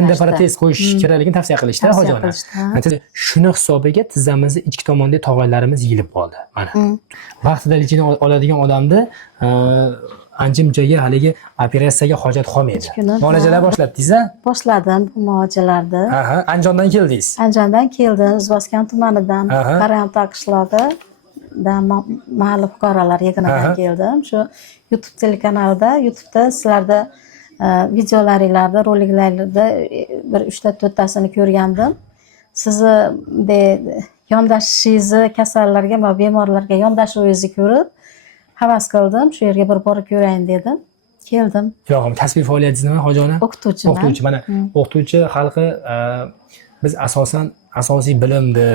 endi protez qo'yish kerakligini tavsiya qilishdi hoji ona. Shuni hisobiga tizzamizni ichki tomonda tog'aylarimiz yilib qoldi. Mana. Vaqtida lechini oladigan odamni ancha-munchaga haligi operatsiyaga hojat qolmaydi. Muolajalar boshladingiz-a? Boshladim muolajalarni. Andijondan keldingiz. Andijondan keldim, O'zbekiston tumanidan, Qarayontoq qishlog'idan mahalliy fuqarolar yig'inidan keldim. Shu YouTube telekanalida, YouTube'da sizlarda videolaringlarda, roliklaringlarda bir 3-4 tasini ko'rgandim. Sizni yondashishingizni, kasallarga va bemorlarga yondashuvingizni ko'rib havas qildim. Shu yerga bir borib ko'rayin dedim. Keldim. Yo'q, kasbiy faoliyatingiz nima hoji ona? O'qituvchiman. O'qituvchi. Mana o'qituvchi xalqi biz asosan asosiy bilimni,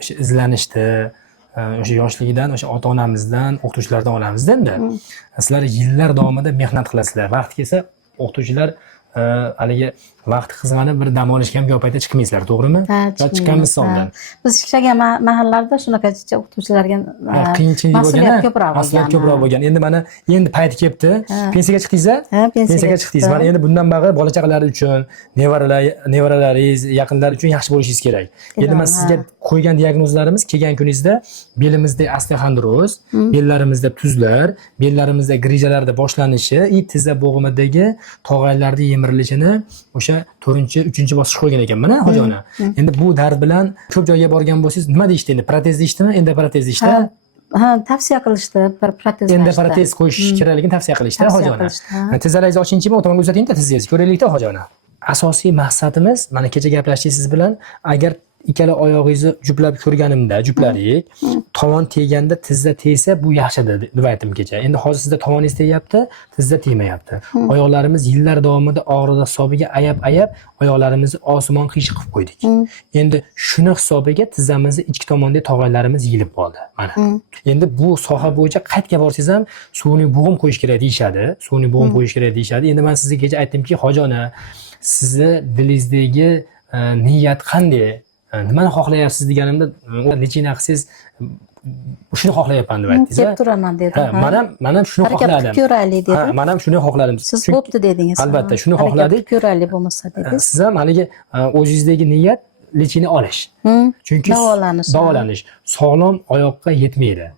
o'sha izlanishni, o'sha yoshligidan o'sha ota-onamizdan, o'qituvchilardan olamizda endi. Sizlar yillar davomida mehnat qilasizlar. Vaqt kelsa o'qituvchilar haligi vaqt xizmatini bir dam olishga ham ko'p paytda chiqmaysizlar, to'g'rimi? Yo chiqqan misoldan. Biz ishlagan mahallalarda shunaqa o'qituvchilarga qiyinchilik bo'lgan, mas'uliyat ko'proq bo'lgan. Endi mana endi payti kelibdi. Pensiyaga chiqdingiz-a? Pensiyaga chiqdingiz. Mana endi bundan bari bola chaqalar uchun, nevaralaringiz, yaqinlar uchun yaxshi bo'lishingiz kerak. Endi men sizga qo'ygan diagnozlarimiz kelgan kuningizda belimizda osteoxondroz, bellarimizda tuzlar, bellarimizda grijalarda boshlanishi, tizza bo'g'imidagi tog'aylarning yemirilishini o'sha 4-3-bosqich qo'ygan ekan. Mana hoji ona. Endi bu dard bilan ko'p joyga borgan bo'lsangiz, nima deyishdi endi? Protez deyishdimi? Endi protez deyishdi. Tavsiya qilishdi, protez. Endi protez qo'yish kerakligini tavsiya qilishdi hoji ona. Tizzalaringizni ochingchi, o'tomonga uzating-da tizzingizni. Ko'raylik-da hoji ona. Asosiy maqsadimiz, mana kecha gaplashdik siz bilan, agar ikkala oyog'ingizni juplab ko'rganimda, jupladik, tovon teganda tizza tegsa bu yaxshi deb aytdim kecha. Endi hozir sizda tovoningiz tegyapti, tizza tegmayapti. Oyoqlarimiz yillar davomida og'riq hisobiga ayab oyoqlarimizni osmon qiyish qilib qo'ydik. Endi shuni hisobiga tizzamizni ichki tomonda tog'aylarimiz yilib qoldi. Mana. Endi bu soha bo'yicha qayerga borsangiz ham sun'iy bo'g'im qo'yish kerak deyshadi. Sun'iy bo'g'im qo'yish kerak deyshadi. Endi men sizga kecha aytdimki, hoji ona, sizni dilingizdagi niyat qanday? Nimani xohlayapsiz deganimda, lechina qilsangiz shuni xohlayapman deb aytdingiz. Kelib turaman dedim. Men ham shuni xohladim. Harakat ko'raylik dedim. Men ham shuni xohladim. Siz bo'pti dedingiz. Albatta, shuni xohladik. Ko'raylik bo'lmasa dedingiz. Siz ham haligi o'zingizdagi niyat lechini olish. Chunki davolanish sog'lom oyoqqa yetmaydi.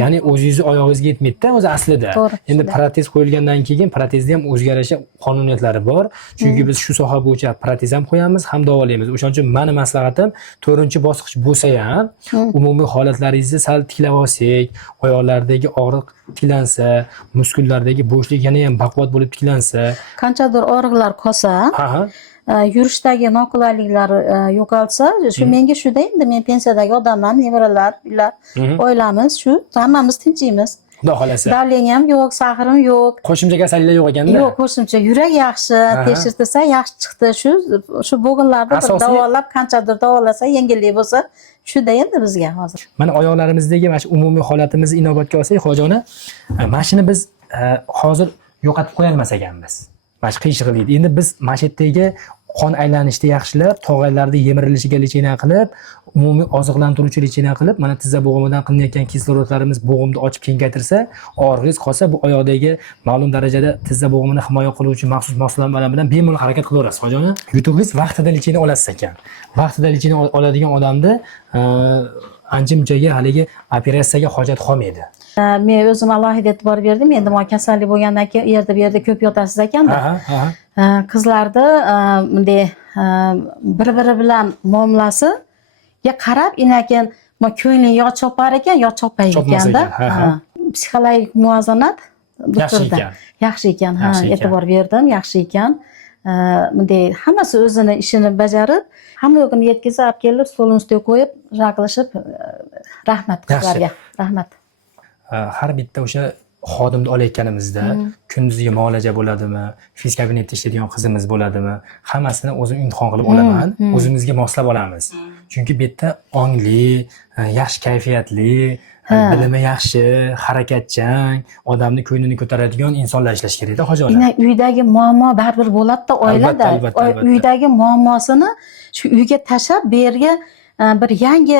Ya'ni o'zingizni oyog'ingizga yetmaydi-da o'zi aslida. Endi protez qo'yilgandan keyin protezni ham o'zgarishi qonuniyatlari bor. Chunki biz shu soha bo'yicha protez ham qo'yamiz, ham davolaymiz. O'shaning uchun meni maslahatim 4-bosqich bo'lsa ham, umumiy holatlaringizni sal tiklab olsak, oyoqlardagi og'riq tiklansa, muskullardagi bo'shlik yana ham baquvvat bo'lib tiklansa, qanchadir og'riqlar qolsa, yurishdagi noqulayliklar yo'qolsa, shu menga shuda endi men pensiyadagi odamman, nevaralar, uylar, oilamiz shu, hammamiz tinchiymiz. Xudo xolasa. Davleniyam yo'q, sag'irim yo'q. Qo'shimcha kasalliklar yo'q ekanda? Yo'q, qo'shimcha yurak yaxshi, tekshirtirsa yaxshi chiqdi. Shu bo'g'inlarni davolab, qanchadir davolasa, yengillik bo'lsa, shuda endi bizga hozir. Mana oyoqlarimizdagi mana shu umumiy holatimizni inobatga olsak, hoji ona, mana shuni biz hozir yo'qotib qo'ya olmas ekanmiz. Mana shu qiyshiqlikni. Endi biz mana shu yerdagi qon aylanishni yaxshilab, tog'aylarning yemirilishiga lechina qilib, umumiy oziqlantiruvchi lechina qilib, mana tizza bo'g'imidan qilinayotgan kislorodlarimiz bo'g'imni ochib kengaytirsa, og'riqingiz qolsa, bu oyoqdagi ma'lum darajada tizza bo'g'imini himoya qiluvchi maxsus mahsulotlar bilan bemalol harakat qilaverasiz, hoji ona. YouTube'ingiz vaqtida lechina olasiz ekan. Vaqtida lechina oladigan odamni ancha-munchaga haligi operatsiyaga hojat qolmaydi. Men o'zim alohida e'tibor berdim. Endi men kasallik bo'lgandan keyin bu yerda ko'p yotasiz ekanda. Qizlarda bunday bir-biri bilan muomalasiga qarab, inakin ko'ngling yo chopar ekan, yo chopmaydi ekanda. Psixologik muvozanat doktorda yaxshi ekan. E'tibor berdim, yaxshi ekan. Bunday hammasi o'zini ishini bajarib, hamma yo'qini yetkazib kelib, stolning ustiga qo'yib, qilishib, rahmat qizlarga. Rahmat. Har bitta o'sha xodimni olayotganimizda kunduzgi muolaja bo'ladimi, fizik kabinetda ishlaydigan qizimiz bo'ladimi, hammasini o'zim imtihon qilib olaman, o'zimizga moslab olamiz. Chunki bu yerda ongli, yaxshi kayfiyatli, bilimi yaxshi, harakatchan, odamni ko'nglini ko'taradigan insonlar ishlash kerak-da, hoji ona. Uydagi muammo baribir bo'ladi-da, oilada. Uydagi muammosini shu uyga tashlab, bu yerga bir yangi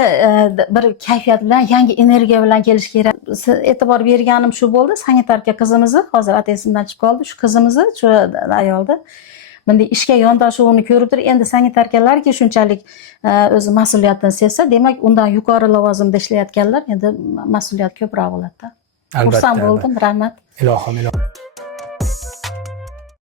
bir kayfiyat bilan, yangi energiya bilan kelish kerak. E'tibor berganim shu bo'ldi. Sanitarka qizimizni, hozir esimdan chiqib qoldi, shu qizimizni, shu ayolni bunday ishga yondashuvini ko'rib turib, endi sanitarkalarga shunchalik o'zi mas'uliyatni sezsa, demak, undan yuqori lavozimda ishlayotganlar endi mas'uliyat ko'proq bo'ladi-da. Xursand bo'ldim, rahmat. Ilohim.